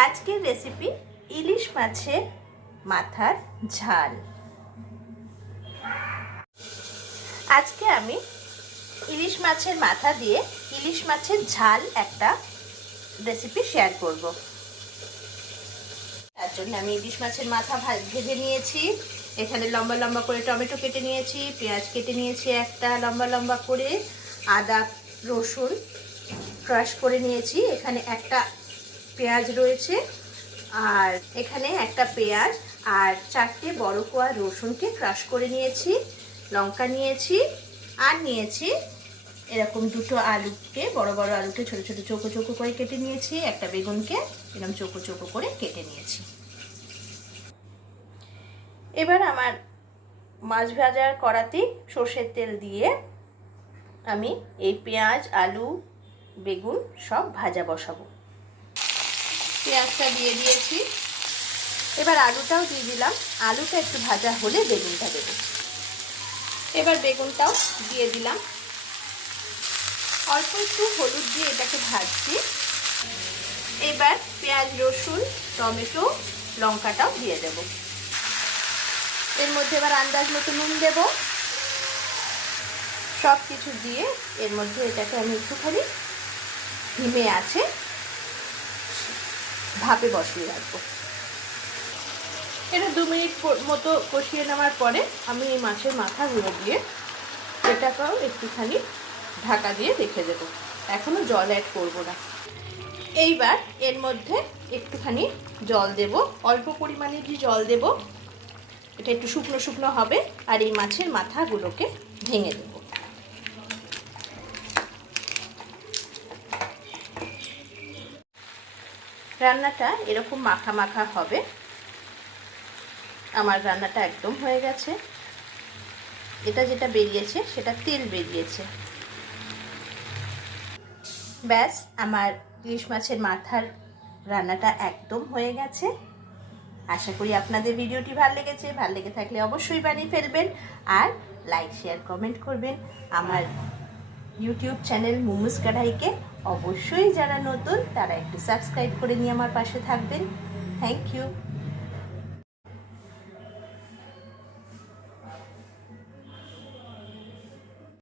আজকের রেসিপি ইলিশ মাছের মাথার ঝাল। আজকে আমি ইলিশ মাছের মাথা দিয়ে ইলিশ মাছের ঝাল একটা রেসিপি শেয়ার করব। তার জন্য আমি ইলিশ মাছের মাথা ভেজে নিয়েছি। এখানে লম্বা লম্বা করে টমেটো কেটে নিয়েছি, পেঁয়াজ কেটে নিয়েছি একটা লম্বা লম্বা করে, আদা রসুন ক্রাশ করে নিয়েছি। এখানে একটা পেঁয়াজ রয়েছে, আর এখানে একটা পেঁয়াজ আর 4টে বড় কোয়া রসুনকে ক্রাশ করে নিয়েছি, লঙ্কা নিয়েছি, আর নিয়েছি এরকম 2টো আলুকে, বড় বড় আলুকে ছোট ছোট চৌকো চৌকো করে কেটে নিয়েছি, একটা বেগুনকে এরকম চৌকো চৌকো করে কেটে নিয়েছি। এবার আমার মাছ ভাজার কড়াতে সর্ষের তেল দিয়ে আমি এই পেঁয়াজ আলু বেগুন সব ভাজা বসাবো। পেঁয়াজটা দিয়ে দিয়েছি, এবার আলুটাও দিয়ে দিলাম। আলুটা একটু ভাজা হলে বেগুনটা দেবো। এবার বেগুনটাও দিয়ে দিলাম। অল্প একটু হলুদ দিয়ে এটাকে ভাজছি। এবার পেঁয়াজ রসুন টমেটো লঙ্কাটাও দিয়ে দেব। এর মধ্যে এবার আন্দাজ মতো নুন দেব। সব কিছু দিয়ে এর মধ্যে এটাকে আমি একটুখানি ধিমে আছে ভাপে বসিয়ে রাখবো। এটা 2 মিনিট মতো কষিয়ে নেওয়ার পরে আমি এই মাছের মাথাগুলো দিয়ে এটাকেও একটুখানি ঢাকা দিয়ে রেখে দেবো। এখনো জল অ্যাড করব না। এইবার এর মধ্যে একটুখানি জল দেব, অল্প পরিমাণে যে জল দেব, এটা একটু শুকনো শুকনো হবে। আর এই মাছের মাথাগুলোকে ভেঙে দেব। রান্নাটা এরকম মাখা মাখা হবে। আমার রান্নাটা একদম হয়ে গেছে। এটা যেটা বেরিয়েছে সেটা তেল বেরিয়েছে। ব্যাস, আমার ইলিশ মাছের মাথার রান্নাটা একদম হয়ে গেছে। আশা করি আপনাদের ভিডিওটি ভালো লেগেছে। ভালো লেগে থাকলে অবশ্যই বানিয়ে ফেলবেন, আর লাইক শেয়ার কমেন্ট করবেন। আমার ইউটিউব চ্যানেল মোমোস কড়াইকে অবশ্যই যারা নতুন তারা একটু সাবস্ক্রাইব করে নিয়ে আমার পাশে থাকবেন। Thank you.